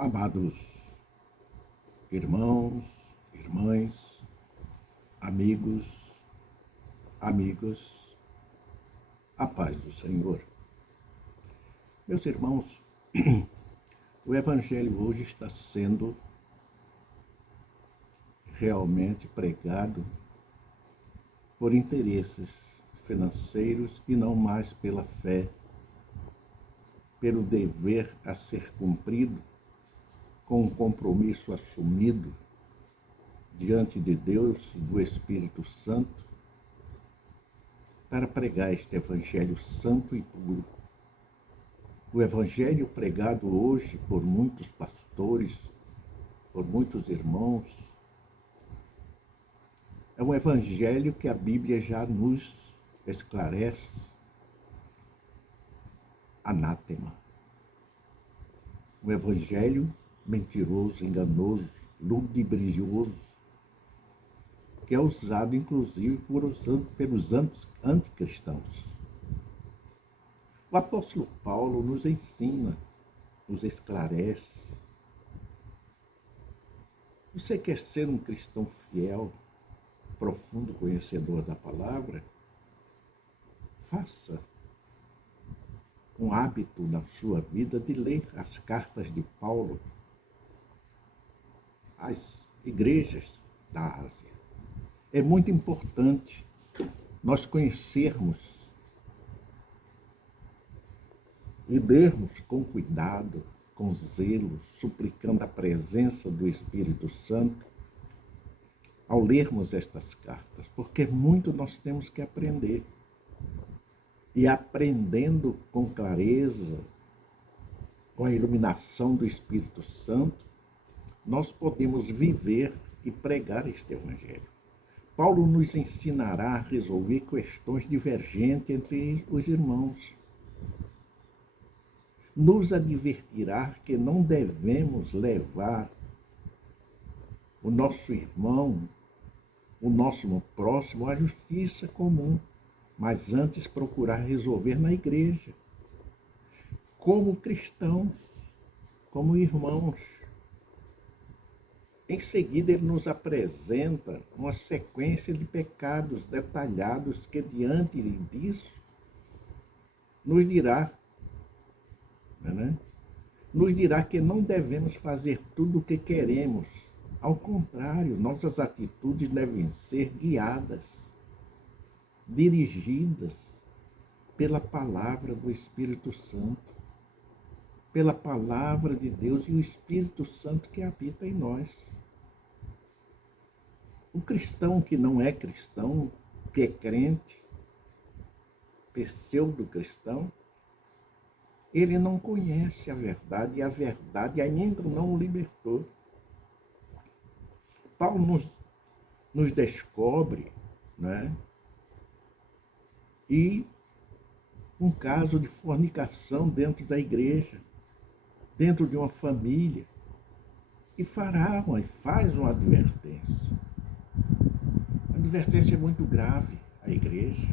Amados irmãos, irmãs, amigos, amigas, a paz do Senhor. Meus irmãos, o Evangelho hoje está sendo realmente pregado por interesses financeiros e não mais pela fé, pelo dever a ser cumprido, com um compromisso assumido diante de Deus e do Espírito Santo, para pregar este Evangelho santo e puro. O Evangelho pregado hoje por muitos pastores, por muitos irmãos, é um Evangelho que a Bíblia já nos esclarece. Anátema. Um Evangelho mentiroso, enganoso, ludibrioso, que é usado inclusive pelos anticristãos. O apóstolo Paulo nos ensina, nos esclarece. Você quer ser um cristão fiel, profundo conhecedor da palavra? Faça um hábito na sua vida de ler as cartas de Paulo às igrejas da Ásia. É muito importante nós conhecermos e lermos com cuidado, com zelo, suplicando a presença do Espírito Santo ao lermos estas cartas, porque muito nós temos que aprender. E aprendendo com clareza, com a iluminação do Espírito Santo, nós podemos viver e pregar este Evangelho. Paulo nos ensinará a resolver questões divergentes entre os irmãos. Nos advertirá que não devemos levar o nosso irmão, o nosso próximo, à justiça comum, mas antes procurar resolver na igreja, como cristãos, como irmãos. Em seguida, ele nos apresenta uma sequência de pecados detalhados que, diante disso, nos dirá que não devemos fazer tudo o que queremos. Ao contrário, nossas atitudes devem ser guiadas, dirigidas pela palavra do Espírito Santo, pela palavra de Deus e o Espírito Santo que habita em nós. O cristão que não é cristão, que é crente, pseudo-cristão, ele não conhece a verdade e a verdade ainda não o libertou. Paulo nos descobre, e um caso de fornicação dentro da igreja, dentro de uma família, e faz uma advertência. A advertência é muito grave à igreja.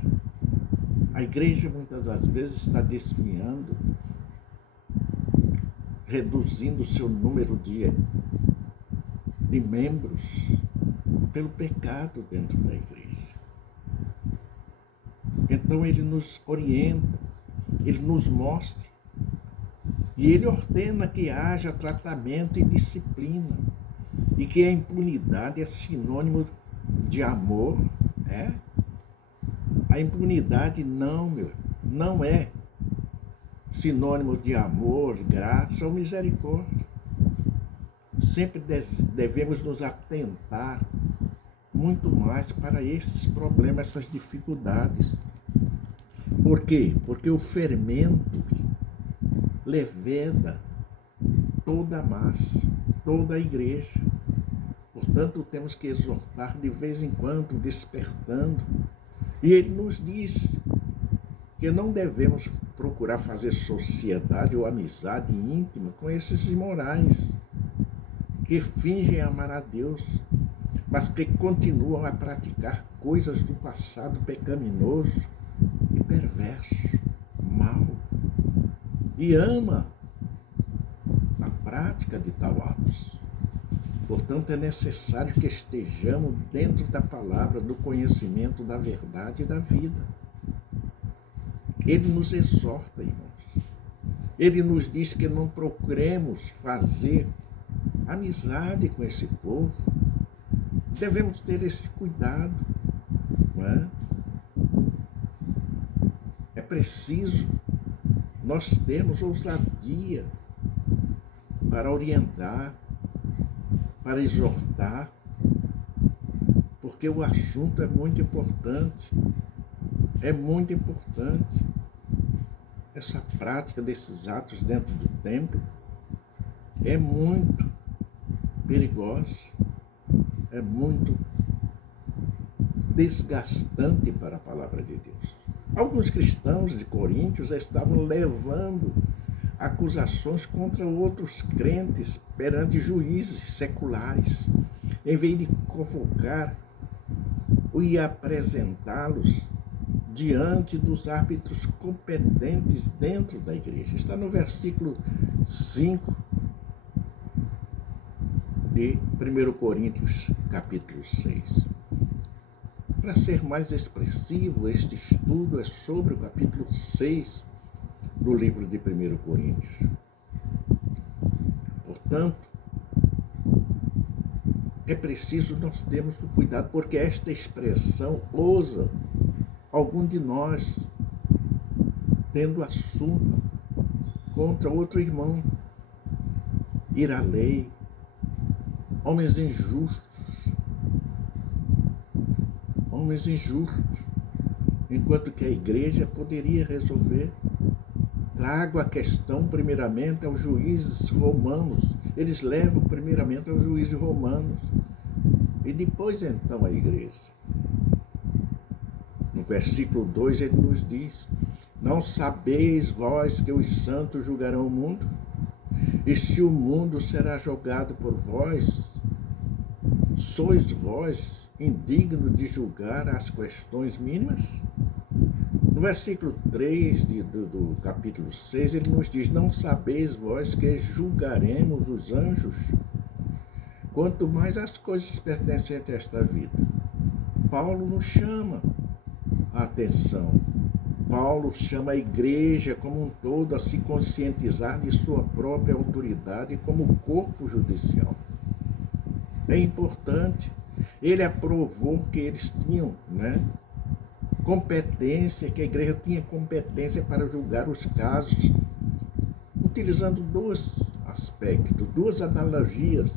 A igreja muitas das vezes está desviando, reduzindo o seu número de membros pelo pecado dentro da igreja. Então ele nos orienta, ele nos mostra, e ele ordena que haja tratamento e disciplina, e que a impunidade é sinônimo de amor. A impunidade não é sinônimo de amor, graça ou misericórdia. Sempre devemos nos atentar muito mais para esses problemas, essas dificuldades. Por quê? Porque o fermento leveda toda a massa, toda a igreja. Portanto, temos que exortar de vez em quando, despertando. E ele nos diz que não devemos procurar fazer sociedade ou amizade íntima com esses imorais, que fingem amar a Deus, mas que continuam a praticar coisas do passado pecaminoso e perverso, mau. E ama prática de tal atos. Portanto, é necessário que estejamos dentro da palavra, do conhecimento da verdade e da vida. Ele nos exorta, irmãos. Ele nos diz que não procuremos fazer amizade com esse povo. Devemos ter esse cuidado, não é? É preciso nós termos ousadia para orientar, para exortar, porque o assunto é muito importante. É muito importante essa prática desses atos dentro do templo. É muito perigosa, é muito desgastante para a palavra de Deus. Alguns cristãos de Coríntios estavam levando acusações contra outros crentes perante juízes seculares, em vez de convocar e apresentá-los diante dos árbitros competentes dentro da igreja. Está no versículo 5 de 1 Coríntios, capítulo 6. Para ser mais expressivo, este estudo é sobre o capítulo 6 do livro de 1 Coríntios. Portanto, é preciso nós termos cuidado, porque esta expressão ousa algum de nós tendo assunto contra outro irmão, ir à lei, homens injustos, enquanto que a igreja poderia resolver. Trago a questão primeiramente aos juízes romanos, eles levam primeiramente aos juízes romanos, e depois então a igreja. No versículo 2 ele nos diz: não sabeis vós que os santos julgarão o mundo? E se o mundo será julgado por vós, sois vós indignos de julgar as questões mínimas? No versículo 3 do capítulo 6, ele nos diz: não sabeis vós que julgaremos os anjos? Quanto mais as coisas pertencentes a esta vida. Paulo nos chama a atenção. Paulo chama a igreja como um todo a se conscientizar de sua própria autoridade como corpo judicial. É importante. Ele aprovou que eles tinham, competência, que a igreja tinha competência para julgar os casos, utilizando dois aspectos, duas analogias,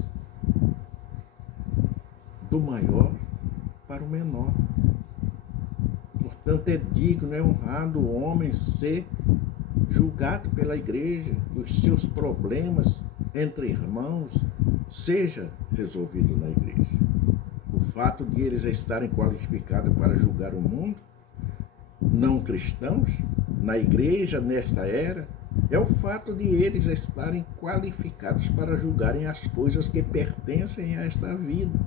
do maior para o menor. Portanto, é digno, é honrado o homem ser julgado pela igreja, que os seus problemas entre irmãos seja resolvido na igreja. O fato de eles estarem qualificados para julgar o mundo, não cristãos, na igreja, nesta era, é o fato de eles estarem qualificados para julgarem as coisas que pertencem a esta vida.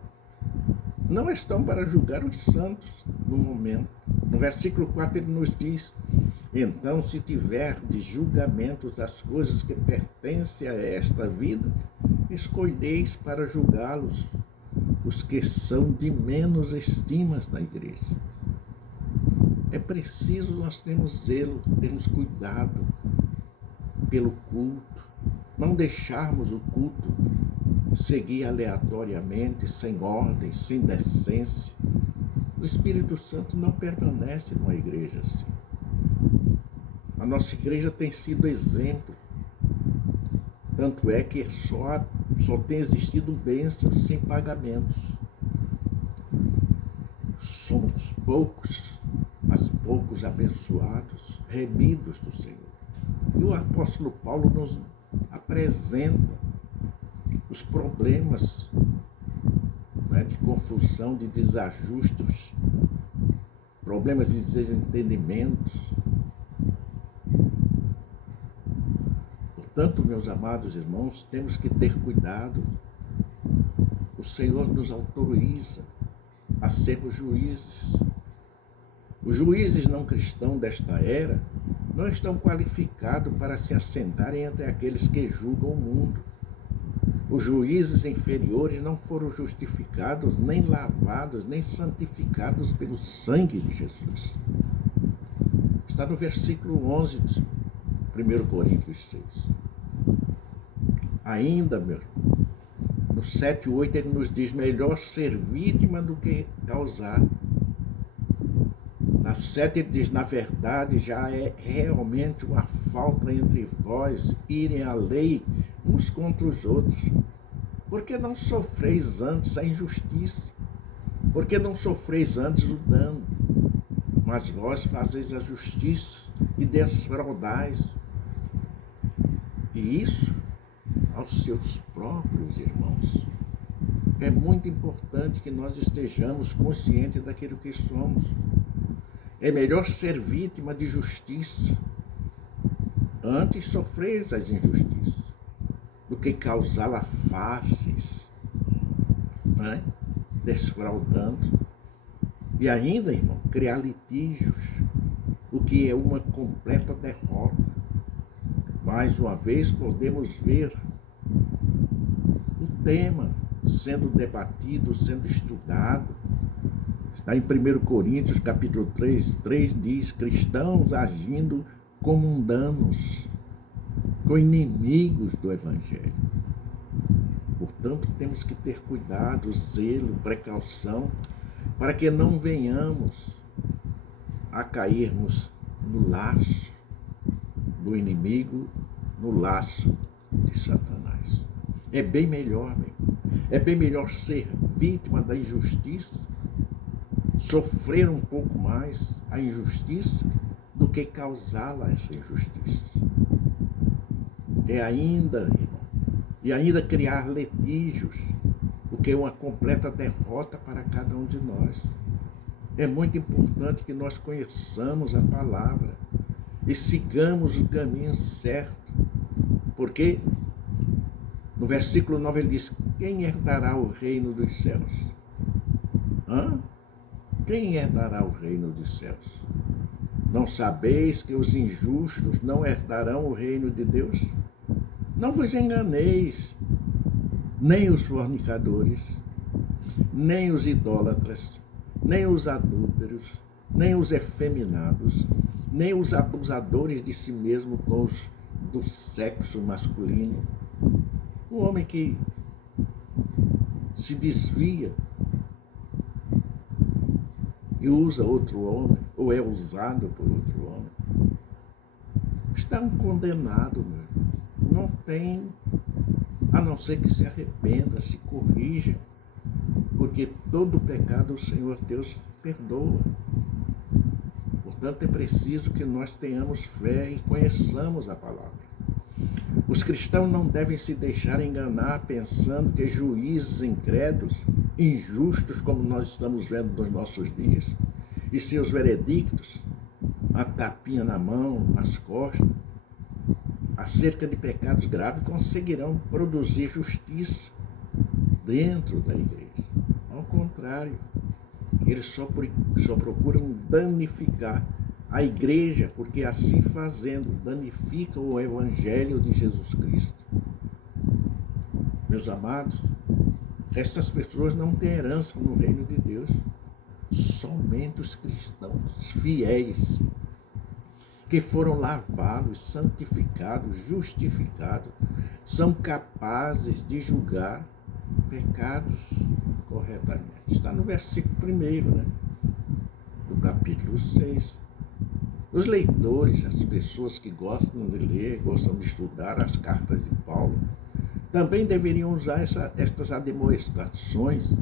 Não estão para julgar os santos no momento. No versículo 4 ele nos diz: então, se tiverdes julgamentos das coisas que pertencem a esta vida, escolheis para julgá-los os que são de menos estimas na igreja. É preciso nós termos zelo, termos cuidado pelo culto, não deixarmos o culto seguir aleatoriamente, sem ordem, sem decência. O Espírito Santo não permanece numa igreja assim. A nossa igreja tem sido exemplo. Tanto é que só tem existido bênçãos sem pagamentos. Somos poucos, mas poucos abençoados, remidos do Senhor. E o apóstolo Paulo nos apresenta os problemas de confusão, de desajustes, problemas de desentendimentos. Portanto, meus amados irmãos, temos que ter cuidado. O Senhor nos autoriza a sermos juízes. Os juízes não cristãos desta era não estão qualificados para se assentarem entre aqueles que julgam o mundo. Os juízes inferiores não foram justificados, nem lavados, nem santificados pelo sangue de Jesus. Está no versículo 11 de 1 Coríntios 6. Ainda, meu irmão, no 7 e 8 ele nos diz, melhor ser vítima do que causar. Na 7 ele diz, na verdade já é realmente uma falta entre vós irem à lei uns contra os outros. Por que não sofreis antes a injustiça? Por que não sofreis antes o dano? Mas vós fazeis a justiça e defraudais. E isso aos seus próprios irmãos. É muito importante que nós estejamos conscientes daquilo que somos. É melhor ser vítima de justiça, antes sofreis as injustiças, do que causá-la fáceis, né? Desfraudando. E ainda, irmão, criar litígios, o que é uma completa derrota. Mais uma vez podemos ver o tema sendo debatido, sendo estudado. Está em 1 Coríntios, capítulo 3 diz, cristãos agindo como mundanos, com inimigos do Evangelho. Portanto, temos que ter cuidado, zelo, precaução, para que não venhamos a cairmos no laço do inimigo, no laço de Satanás. É bem melhor, é bem melhor ser vítima da injustiça, sofrer um pouco mais a injustiça, do que causá-la essa injustiça. É ainda, irmão, e ainda criar litígios, o que é uma completa derrota para cada um de nós. É muito importante que nós conheçamos a palavra e sigamos o caminho certo, porque no versículo 9 ele diz, quem herdará o reino dos céus? Quem herdará o reino dos céus? Não sabeis que os injustos não herdarão o reino de Deus? Não vos enganeis, nem os fornicadores, nem os idólatras, nem os adúlteros, nem os efeminados, nem os abusadores de si mesmo com os do sexo masculino. O homem que se desvia e usa outro homem, ou é usado por outro homem, está condenado, meu irmão. Não tem, a não ser que se arrependa, se corrija, porque todo pecado o Senhor Deus perdoa. Portanto, é preciso que nós tenhamos fé e conheçamos a palavra. Os cristãos não devem se deixar enganar pensando que juízes incrédulos, injustos como nós estamos vendo nos nossos dias, e seus veredictos, a tapinha na mão, nas costas, acerca de pecados graves, conseguirão produzir justiça dentro da igreja. Ao contrário, eles só procuram danificar a igreja, porque assim fazendo, danificam o Evangelho de Jesus Cristo. Meus amados, essas pessoas não têm herança no reino de Deus. Somente os cristãos fiéis, que foram lavados, santificados, justificados, são capazes de julgar pecados corretamente. Está no versículo 1, né, do capítulo 6. Os leitores, as pessoas que gostam de ler, gostam de estudar as cartas de Paulo, também deveriam usar estas admoestações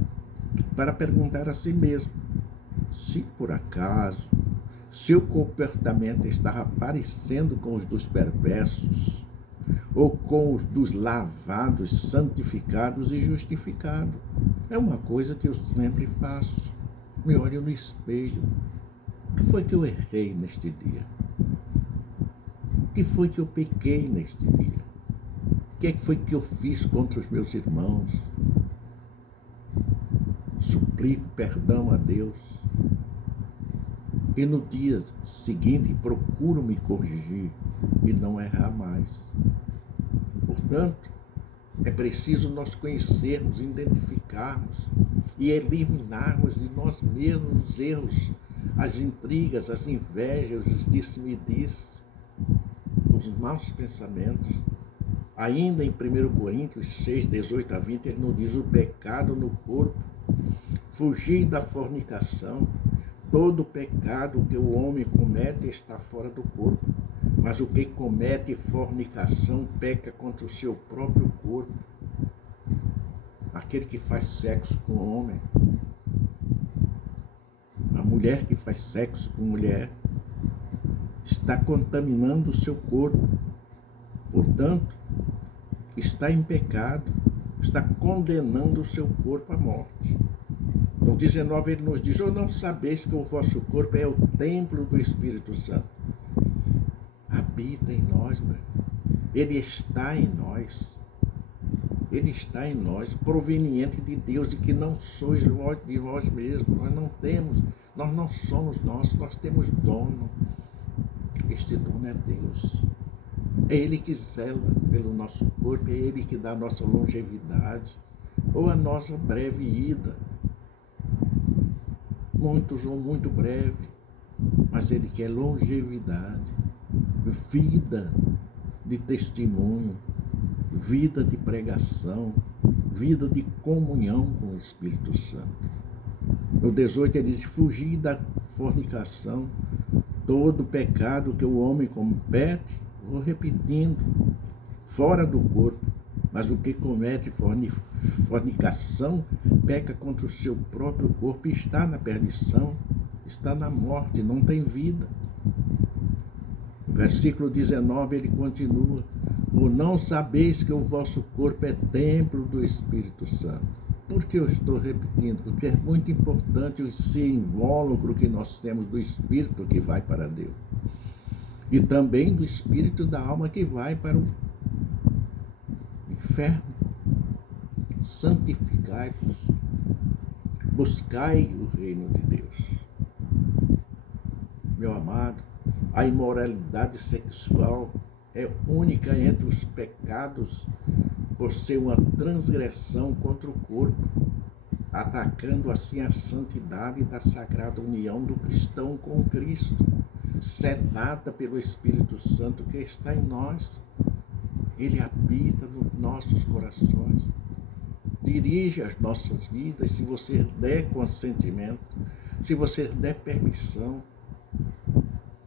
para perguntar a si mesmo se por acaso seu comportamento estava parecendo com os dos perversos ou com os dos lavados, santificados e justificados. É uma coisa que eu sempre faço. Me olho no espelho. O que foi que eu errei neste dia? O que foi que eu pequei neste dia? O que foi que eu fiz contra os meus irmãos? Suplico perdão a Deus. E no dia seguinte procuro me corrigir e não errar mais. Portanto, É preciso nós conhecermos, identificarmos e eliminarmos de nós mesmos os erros, as intrigas, as invejas, os disse-me-disse, os maus pensamentos. Ainda em 1 Coríntios 6, 18 a 20, ele nos diz: o pecado no corpo, fugir da fornicação. Todo pecado que o homem comete está fora do corpo, mas o que comete fornicação peca contra o seu próprio corpo. Aquele que faz sexo com homem, a mulher que faz sexo com mulher, está contaminando o seu corpo. Portanto, está em pecado, está condenando o seu corpo à morte. No 19 ele nos diz: ou não sabeis que o vosso corpo é o templo do Espírito Santo? Habita em nós, meu. Ele está em nós. Ele está em nós, proveniente de Deus, e que não sois de vós mesmos. Nós não somos nossos, nós temos dono. Este dono é Deus. É Ele que zela pelo nosso corpo, é Ele que dá a nossa longevidade, ou a nossa breve ida. Muitos ou muito breve, mas Ele quer longevidade, vida de testemunho, vida de pregação, vida de comunhão com o Espírito Santo. No 18 ele diz: fugir da fornicação. Todo pecado que o homem comete, vou repetindo, fora do corpo, mas o que comete fornicação peca contra o seu próprio corpo e está na perdição, está na morte, não tem vida. Versículo 19 ele continua: ou não sabeis que o vosso corpo é templo do Espírito Santo? Por que eu estou repetindo? Porque é muito importante esse invólucro que nós temos do Espírito que vai para Deus. E também do Espírito da alma que vai para o inferno. Santificai-vos, buscai o reino de Deus. Meu amado, a imoralidade sexual é única entre os pecados por ser uma transgressão contra o corpo, atacando assim a santidade da sagrada união do cristão com Cristo, selada pelo Espírito Santo que está em nós. Ele habita nos nossos corações, dirige as nossas vidas, se você der consentimento, se você der permissão.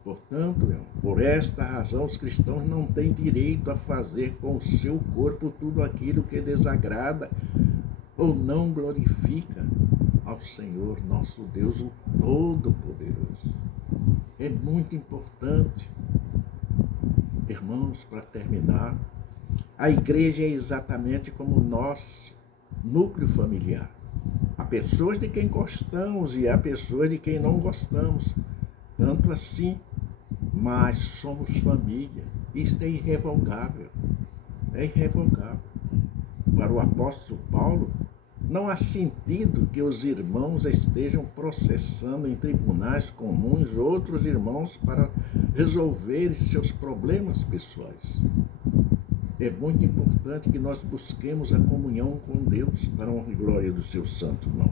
Portanto, por esta razão, os cristãos não têm direito a fazer com o seu corpo tudo aquilo que desagrada ou não glorifica ao Senhor, nosso Deus, o Todo-Poderoso. É muito importante, irmãos, para terminar, a igreja é exatamente como o nosso núcleo familiar. Há pessoas de quem gostamos e há pessoas de quem não gostamos. Tanto assim, mas somos família. Isto é irrevogável. É irrevogável. Para o apóstolo Paulo, não há sentido que os irmãos estejam processando em tribunais comuns outros irmãos para resolver seus problemas pessoais. É muito importante que nós busquemos a comunhão com Deus para a honra e glória do seu santo nome.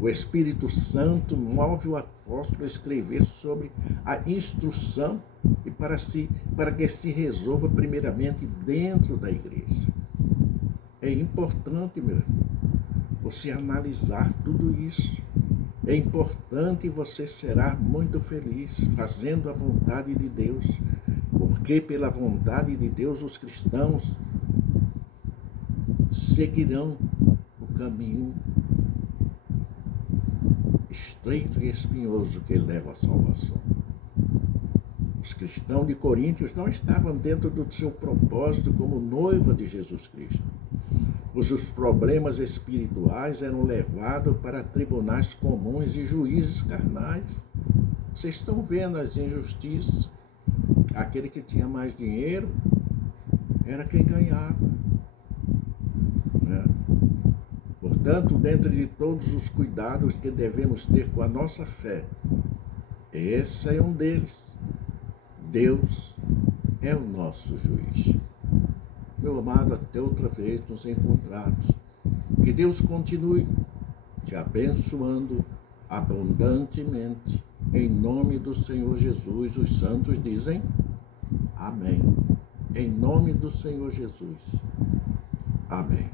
O Espírito Santo move o apóstolo a escrever sobre a instrução e para que se resolva primeiramente dentro da igreja. É importante, meu irmão, você analisar tudo isso. É importante e você será muito feliz fazendo a vontade de Deus, porque pela vontade de Deus os cristãos seguirão o caminho estreito e espinhoso que leva à salvação. Os cristãos de Coríntios não estavam dentro do seu propósito como noiva de Jesus Cristo, pois os problemas espirituais eram levados para tribunais comuns e juízes carnais. Vocês estão vendo as injustiças? Aquele que tinha mais dinheiro era quem ganhava, né? Portanto, dentro de todos os cuidados que devemos ter com a nossa fé, esse é um deles. Deus é o nosso juiz. meu amado, até outra vez nos encontrarmos. Que Deus continue te abençoando abundantemente. Em nome do Senhor Jesus, os santos dizem amém. Em nome do Senhor Jesus. Amém.